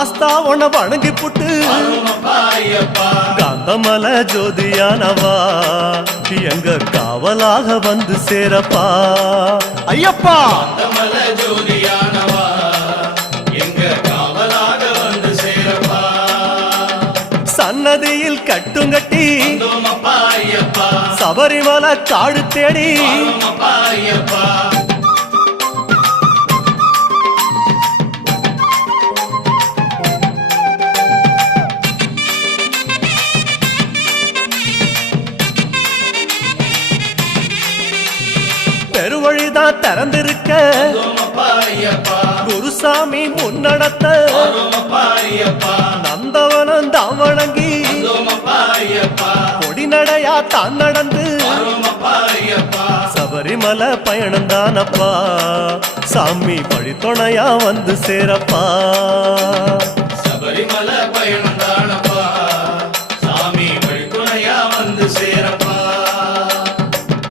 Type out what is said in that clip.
சாஸ்தா உன வணங்கி புட்டு காந்தமல ஜோதியானவா எங்க காவலாக வந்து சேரப்பா ஐயப்பா ஜோதியானவா எங்க காவலாக வந்து சேரப்பா சன்னதியில் கட்டுங்கட்டி ஐயப்பா சபரிமலை காடு தேடி ஐயப்பா பெருவழிதான் திறந்திருக்க குருசாமி முன்னடத்த நந்தவனம் தான் வணங்கி கொடிநடையா தான் நடந்து சபரிமலை பயணம் தானப்பா சாமி வழித்துணையா வந்து சேரப்பா சபரிமலை பயணம் தானப்பா சாமி வழித்துணையா வந்து சேரப்பா